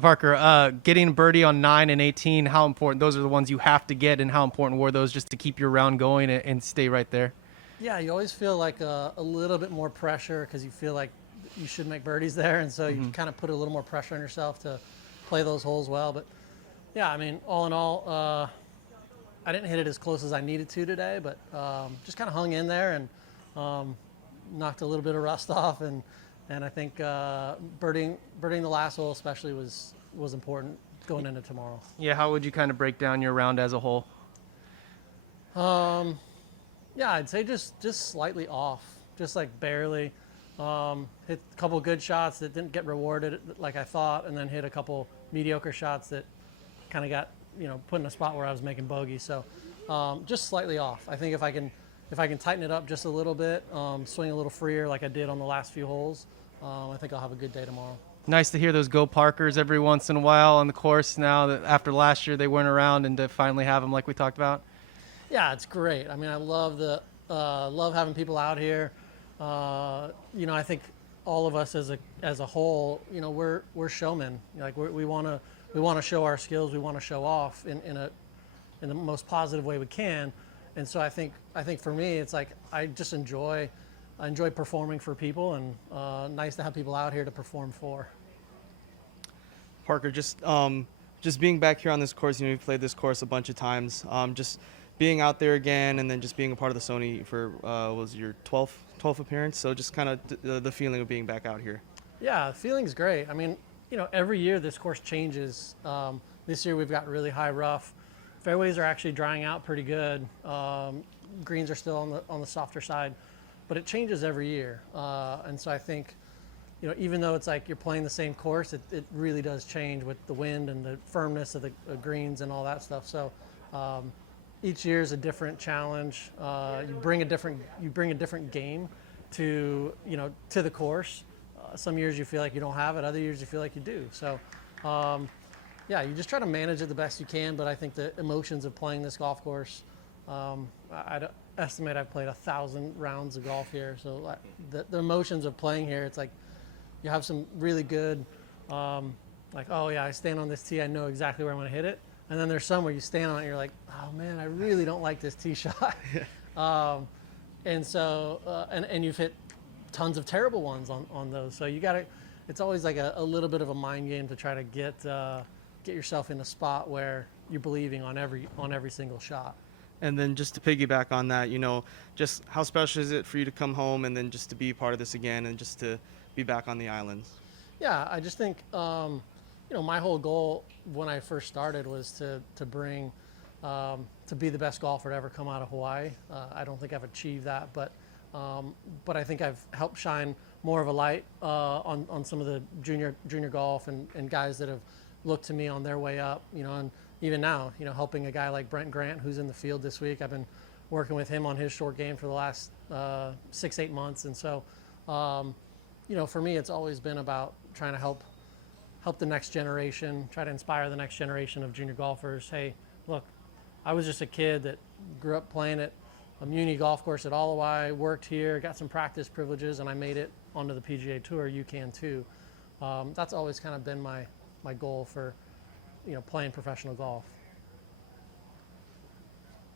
Parker, getting a birdie on 9 and 18, how important? Those are the ones you have to get, and how important were those just to keep your round going and stay right there? Yeah, you always feel like a little bit more pressure because you feel like you should make birdies there, and so you kind of put a little more pressure on yourself to play those holes well. But yeah, I mean, all in all, I didn't hit it as close as I needed to today, but just kind of hung in there and knocked a little bit of rust off, and I think birding the last hole especially was important going into tomorrow. Yeah, how would you kind of break down your round as a whole? Yeah, I'd say just slightly off, just like barely. Hit a couple good shots that didn't get rewarded like I thought, and then hit a couple mediocre shots that kind of got put in a spot where I was making bogey. So just slightly off. I think if I can tighten it up just a little bit, swing a little freer like I did on the last few holes, I think I'll have a good day tomorrow. Nice to hear those Go Parkers every once in a while on the course now that after last year they weren't around, and to finally have them like we talked about. Yeah, it's great. I mean, I love love having people out here. I think all of us as a whole, we're showmen. Like we want to show our skills. We want to show off in the most positive way we can. And so I think for me, it's like I just enjoy performing for people, and nice to have people out here to perform for. Parker, just being back here on this course, you've played this course a bunch of times. Just being out there again, and then just being a part of the Sony for was your 12th appearance. So just kind of the feeling of being back out here. Yeah, the feeling's great. I mean, every year this course changes. This year we've got really high rough. Fairways are actually drying out pretty good. Greens are still on the softer side, but it changes every year. And so I think, even though it's like you're playing the same course, it really does change with the wind and the firmness of the greens and all that stuff. So each year is a different challenge. You bring a different game to the course. Some years you feel like you don't have it. Other years you feel like you do. So yeah, you just try to manage it the best you can. But I think the emotions of playing this golf course, I'd estimate I've played 1,000 rounds of golf here. So the emotions of playing here, it's like you have some really good, like, oh yeah, I stand on this tee, I know exactly where I'm going to hit it. And then there's some where you stand on it and you're like, oh man, I really don't like this tee shot. And so, and you've hit tons of terrible ones on those. So it's always like a little bit of a mind game to try to get yourself in a spot where you're believing on every single shot. And then just to piggyback on that, just how special is it for you to come home and then just to be part of this again and just to be back on the islands? Yeah, I just think, my whole goal when I first started was to bring, to be the best golfer to ever come out of Hawaii. I don't think I've achieved that, but I think I've helped shine more of a light on some of the junior golf and guys that have looked to me on their way up, and even now, helping a guy like Brent Grant, who's in the field this week. I've been working with him on his short game for the last 6-8 months. And so, for me, it's always been about trying to help the next generation, try to inspire the next generation of junior golfers. Hey, look, I was just a kid that grew up playing at a muni golf course at Alawai, worked here, got some practice privileges, and I made it onto the PGA Tour. You can too. That's always kind of been my goal for playing professional golf.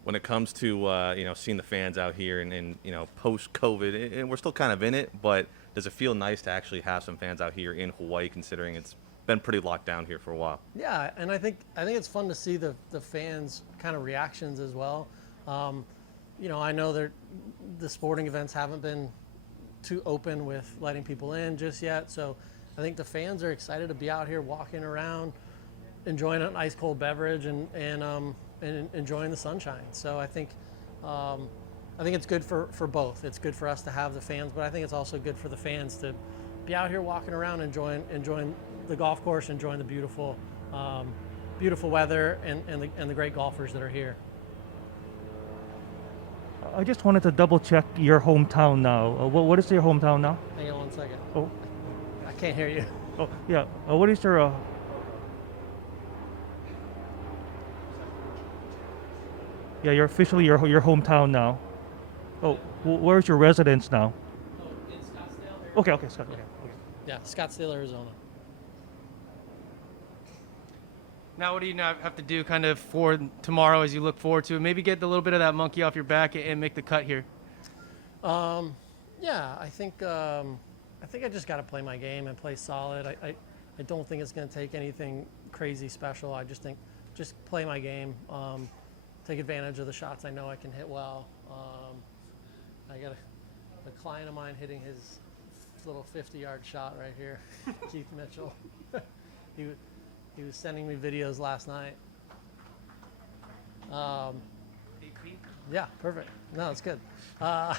When it comes to seeing the fans out here and post COVID, and we're still kind of in it, but does it feel nice to actually have some fans out here in Hawaii, considering it's been pretty locked down here for a while? Yeah, and I think it's fun to see the fans' kind of reactions as well. I know the sporting events haven't been too open with letting people in just yet, so I think the fans are excited to be out here walking around, enjoying an ice cold beverage and enjoying the sunshine. So I think it's good for both. It's good for us to have the fans, but I think it's also good for the fans to be out here walking around, enjoying the golf course, enjoying the beautiful weather and the great golfers that are here. I just wanted to double check your hometown now. What is your hometown now? Hang on 1 second. Oh, I can't hear you. oh yeah. What is your? Yeah, you're officially your hometown now. Oh, where's your residence now? Oh, in Scottsdale, Arizona. Okay, Scott. Okay. Yeah, Scottsdale, Arizona. Now, what do you now have to do kind of for tomorrow as you look forward to it? Maybe get a little bit of that monkey off your back and make the cut here. Yeah, I think I just got to play my game and play solid. I don't think it's going to take anything crazy special. I just think just play my game, take advantage of the shots I know I can hit well. I got a client of mine hitting his little 50-yard shot right here, Keith Mitchell. He was sending me videos last night. Yeah, perfect. No, it's good. I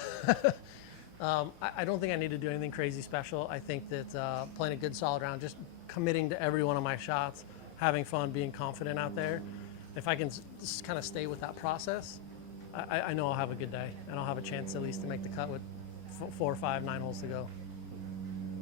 don't think I need to do anything crazy special. I think that playing a good solid round, just committing to every one of my shots, having fun, being confident out there. If I can just kind of stay with that process, I know I'll have a good day, and I'll have a chance at least to make the cut with 4, 5, 9 holes to go.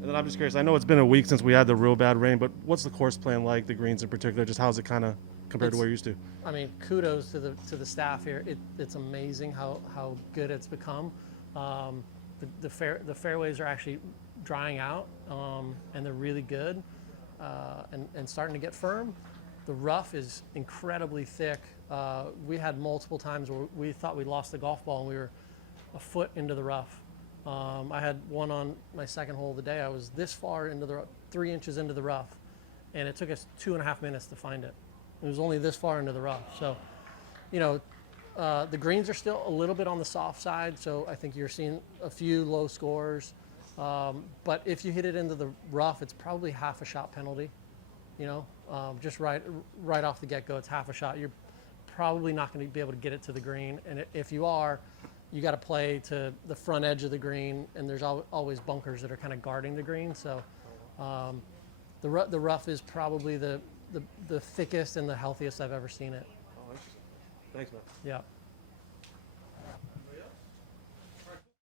And then I'm just curious, I know it's been a week since we had the real bad rain, but what's the course plan like, the greens in particular? Just how's it kind of compared to where you're used to? I mean, kudos to the staff here. It's amazing how good it's become. The fairways are actually drying out, and they're really good, and starting to get firm. The rough is incredibly thick. We had multiple times where we thought we lost the golf ball and we were a foot into the rough. I had one on my second hole of the day. I was this far into the 3 inches into the rough, and it took us 2.5 minutes to find it. It was only this far into the rough. So, the greens are still a little bit on the soft side, so I think you're seeing a few low scores. But if you hit it into the rough, it's probably half a shot penalty. Just right off the get-go, it's half a shot. You're probably not going to be able to get it to the green, and if you are, you got to play to the front edge of the green, and there's always bunkers that are kind of guarding the green. So the rough is probably the thickest and the healthiest I've ever seen it. Oh, interesting. Thanks, man. Yeah.